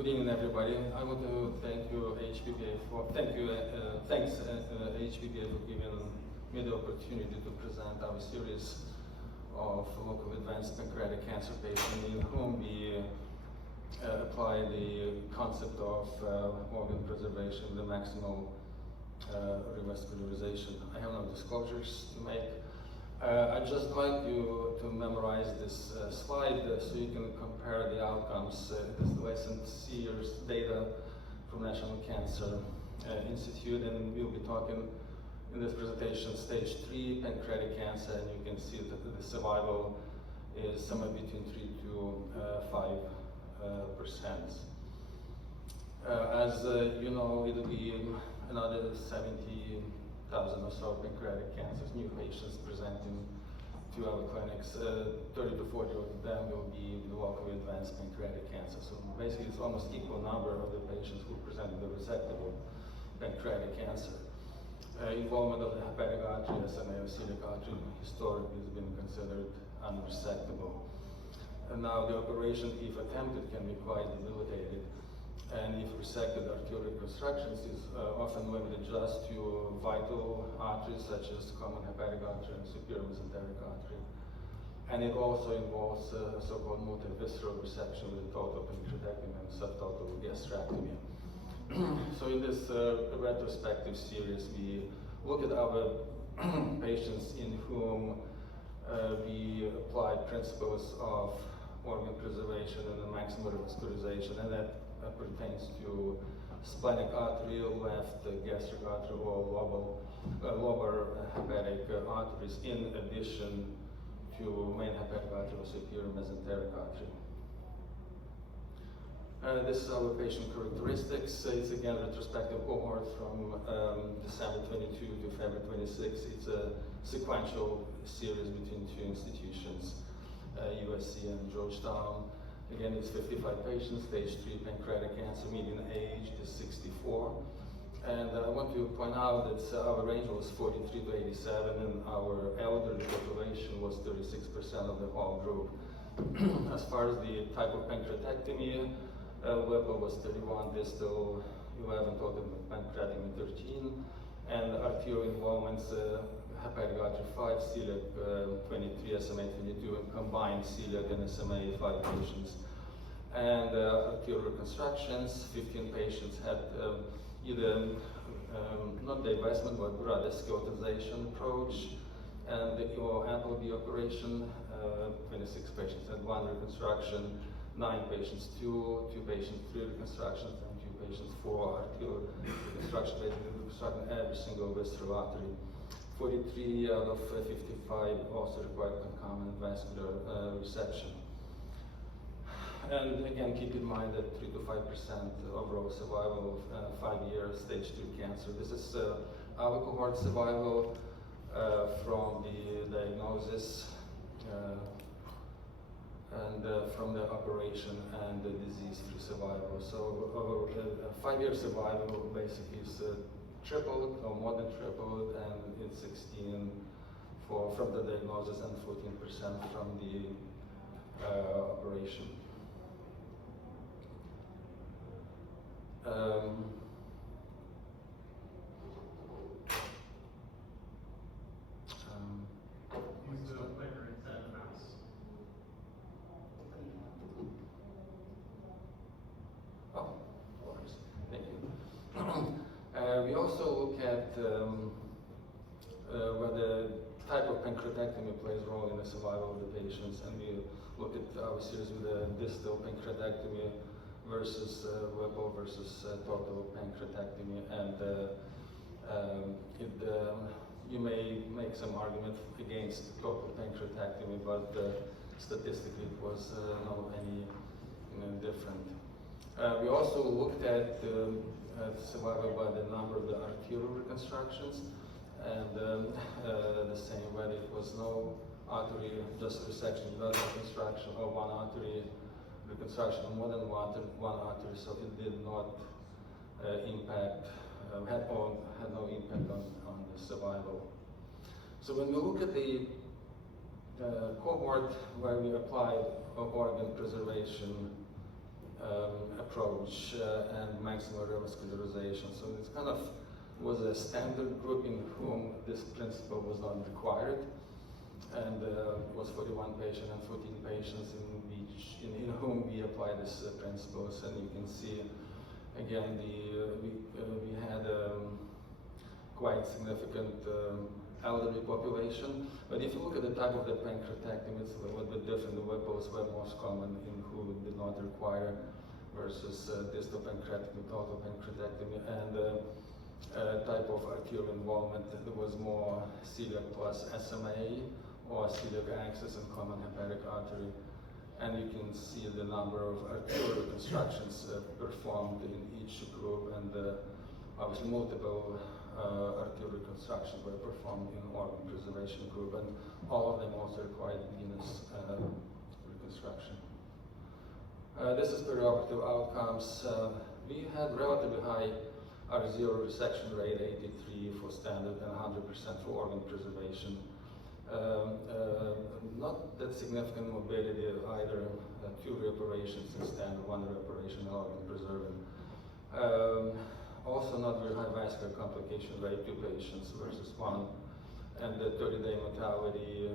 Good evening, everybody. I want to thank you, AHPBA, thanks AHPBA for giving me the opportunity to present our series of local advanced pancreatic cancer patients in whom we apply the concept of organ preservation, the maximal revascularization. I have no disclosures to make. I'd just like you to memorize this slide so you can compare the outcomes. It is the recent year's data from National Cancer Institute, and we'll be talking in this presentation stage 3 pancreatic cancer, and you can see that the survival is somewhere between 3 to 5%. As you know, it will be another 70,000 or so pancreatic cancers, new patients presenting to our clinics. 30 to 40 of them will be locally advanced pancreatic cancer. So basically, it's almost equal number of the patients who present with resectable pancreatic cancer. Involvement of the hepatic artery, SMA or celiac artery, historically has been considered unresectable. And now the operation, if attempted, can be quite debilitating. And if resected, arterial reconstructions is often limited just to vital arteries such as common hepatic artery and superior mesenteric artery. And it also involves a so-called multivisceral resection with a total pancreatectomy and subtotal gastrectomy. So in this retrospective series, we look at our patients in whom we applied principles of organ preservation and the maximal revascularization, and that pertains to splenic artery, left gastric artery, or lower hepatic arteries, in addition to main hepatic artery or superior mesenteric artery. This is our patient characteristics. It's again a retrospective cohort from December 22 to February 26. It's a sequential series between two institutions, USC and Georgetown. Again, it's 55 patients, stage 3 pancreatic cancer, median age is 64. And I want to point out that our range was 43 to 87, and our elderly population was 36% of the whole group. As far as the type of pancreatectomy, level was 31, distal 11, total pancreatectomy 13, and arterial involvements, hepatic artery 5, celiac 23, SMA 22, and combined celiac and SMA 5 patients. And arterial reconstructions, 15 patients had either not divestment but rather skeletonization approach, and the AHPBA operation, 26 patients had 1 reconstruction, 9 patients 2 patients 3 reconstructions, and 2 patients 4 arterial reconstruction, basically reconstructing every single visceral artery. 43 out of 55 also required concomitant vascular resection. And again, keep in mind that 3 to 5% overall survival of 5 years stage 2 cancer. This is our cohort survival from the diagnosis and from the operation and the disease-free survival. So 5-year survival basically is tripled or more than tripled, and it's 16 from the diagnosis and 14% from the operation. We also look at whether type of pancreatectomy plays a role in the survival of the patients, and we look at our series with a distal pancreatectomy versus Whipple versus total pancreatectomy, and you may make some argument against total pancreatectomy, but statistically it was not any different. We also looked at survival by the number of the arterial reconstructions, and the same whether it was no artery, just resection without reconstruction, or one artery reconstruction, more than one artery, so it did not impact, had no impact on the survival. So when we look at the cohort where we applied organ preservation approach and maximal revascularization. So it kind of was a standard group in whom this principle was not required, and it was 41 patients and 14 patients in whom we apply these principles. And you can see again we had quite significant elderly population. But if you look at the type of the pancreatectomy, it's a little bit different. The Whipples were most common in who did not require versus distal pancreatectomy, total pancreatectomy, and type of arterial involvement. There was more celiac plus SMA or celiac axis and common hepatic artery. And you can see the number of arterial reconstructions performed in each group, and obviously multiple arterial reconstructions were performed in organ preservation group, and all of them also required venous reconstruction. This is perioperative outcomes. We had relatively high R0 resection rate, 83 for standard and 100% for organ preservation. Not that significant morbidity either, 2 reoperations in standard, 1 reoperation in organ preserving. Also not very high vascular complication rate, 2 patients versus 1, and the 30-day mortality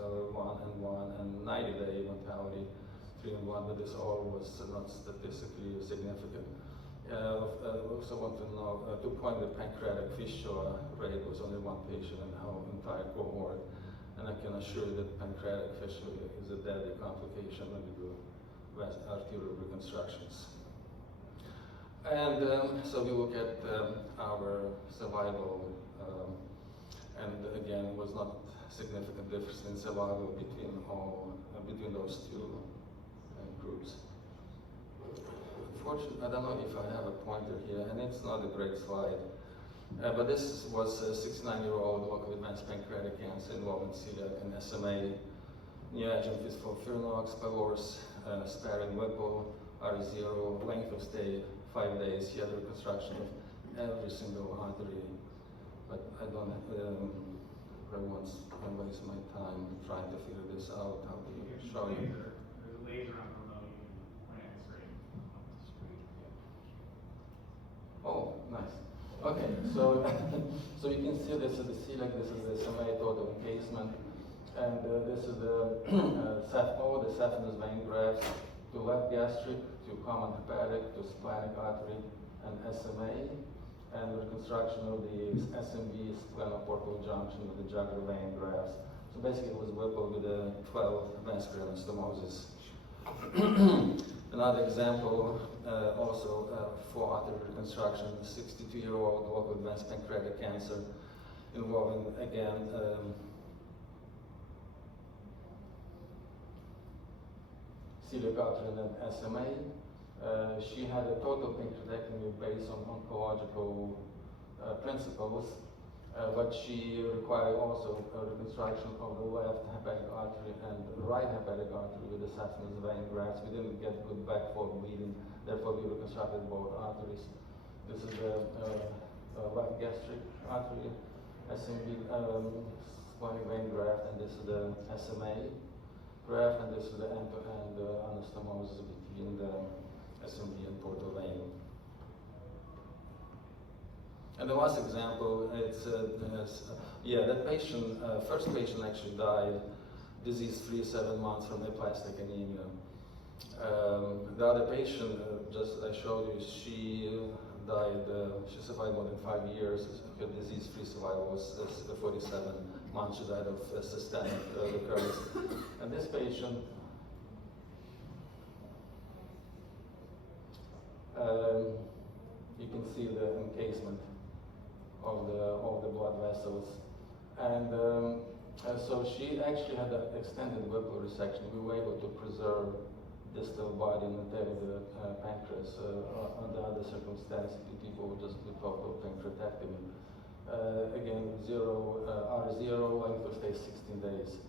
1 and 1, and 90-day mortality 3 and 1, but this all was not statistically significant. I also want to know, to point the pancreatic fistula rate was only 1 patient in the whole entire cohort. And I can assure you that pancreatic fistula is a deadly complication when we do arterial reconstructions. And so we look at our survival, and again, it was not significant difference in survival between those 2 groups. Unfortunately, I don't know if I have a pointer here, and it's not a great slide. But this was a 69-year-old locally advanced pancreatic cancer involving celiac and SMA, neoadjuvant bisphosphonates, pylorus, sparing Whipple, R0, length of stay 5 days. He had a reconstruction of every single artery, but I don't really want to waste my time trying to figure this out. How do you show you? There's a laser on the remote. You can point at the screen. Oh, nice. Okay, so so you can see this is the celiac, this is the SMA total encasement, and this is the the saphenous vein grafts to left gastric, to common hepatic, to splenic artery, and SMA, and reconstruction of the SMV splenoportal junction with the jugular vein grafts. So basically it was Whipple with the 12 vascular anastomosis. Another example, also for artery reconstruction, 62-year-old local advanced pancreatic cancer involving, again, celiac artery and SMA. She had a total pancreatectomy based on oncological principles, but she required also a reconstruction of the left hepatic artery and the right hepatic artery with the saphenous vein grafts. We didn't get good backflow bleeding, therefore we reconstructed both arteries. This is the left gastric artery, SMV splenic vein graft, and this is the SMA graft, and this is the end-to-end anastomosis between the SMV and portal vein. And the last example, it's that patient, first patient actually died disease-free 7 months from aplastic anemia. The other patient, just as I showed you, she died, she survived more than 5 years. Her disease-free survival was 47 months. She died of systemic recurrence. And this patient, you can see the encasement of the blood vessels, and so she actually had an extended Whipple resection. We were able to preserve distal body and the pancreas. Under other circumstances, people would just do total pancreatectomy. Again, R0, length of stay 16 days.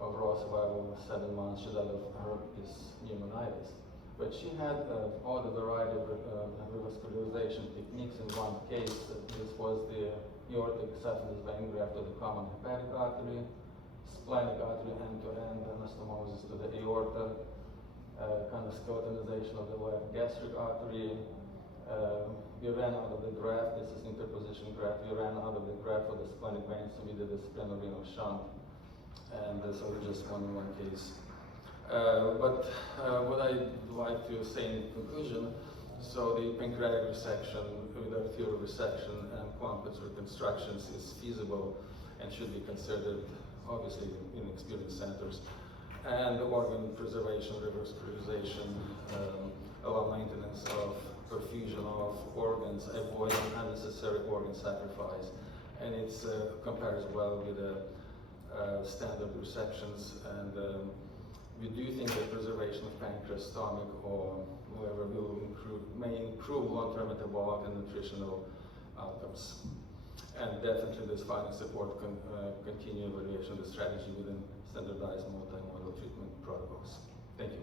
Overall survival 7 months. She died of herpes pneumonitis. But she had all the variety of revascularization techniques. In one case, this was the aortic saphenous vein graft to the common hepatic artery, splenic artery end-to-end anastomosis to the aorta, kind of stenotonization of the left gastric artery. We ran out of the graft. This is interposition graft. We ran out of the graft for the splenic vein, so we did a splenorenal shunt. And so we just one case. But what I'd like to say in conclusion, so the pancreatic resection with arterial resection and complex reconstructions is feasible and should be considered, obviously, in experienced centers. And the organ preservation, revascularization, allow maintenance of perfusion of organs, avoiding unnecessary organ sacrifice. And it compares well with standard resections. And we do think that preservation of pancreas, stomach, or whatever may improve long-term metabolic and nutritional outcomes. And definitely this finding support continued evaluation of the strategy within standardized multimodal treatment protocols. Thank you.